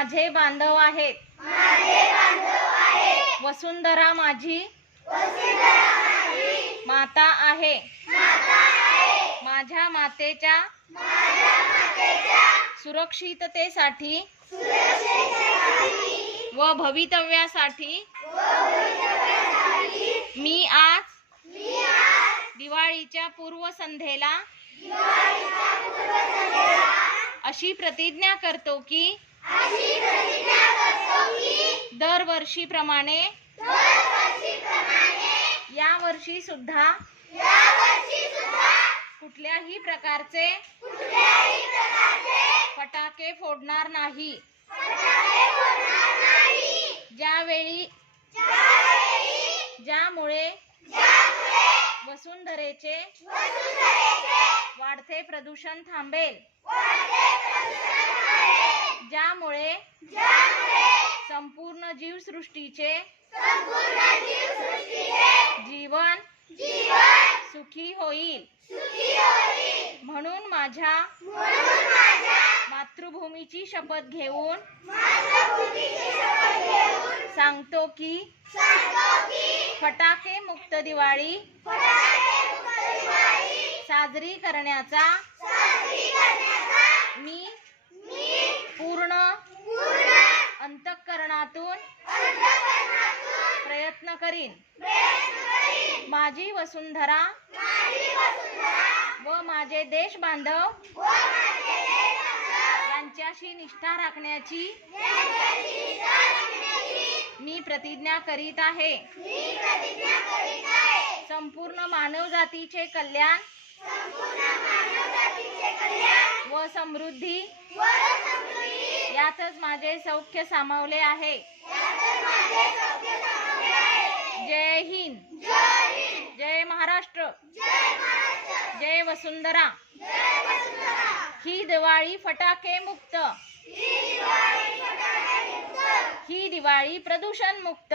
माझे बांधव आहेत. वसुंधरा माझी माता आहे. माझ्या मातेच्या सुरक्षिततेसाठी व भवितव्यासाठी मी आज दिवाळीच्या पूर्वसंध्येला अशी प्रतिज्ञा करतो की दरवर्षीप्रमाणे यावर्षी सुद्धा कुठल्याही प्रकारचे फटाके फोडणार नाही. ज्यामुळे वसुंधरेचे वाढते प्रदूषण थांबेल. ज्यामुळे संपूर्ण जीवसृष्टीचे जीवन सुखी होईल. म्हणून माझ्या मातृभूमीची शपथ घेऊन सांगतो की फटाके मुक्त दिवाळी साजरी करण्याचा मी पूर्ण अंतःकरणातून प्रयत्न करीन. माझी वसुंधरा व माझे देश बांधव यांच्याशी निष्ठा राखण्याची मी प्रतिज्ञा करीत आहे. संपूर्ण मानवजातीचे कल्याण व समृद्धी यातच माझे सौख्य सामावले आहे. जय हिंद, जय महाराष्ट्र, जय वसुंधरा. ही दिवाळी फटाके मुक्त, ही दिवाळी प्रदूषण मुक्त.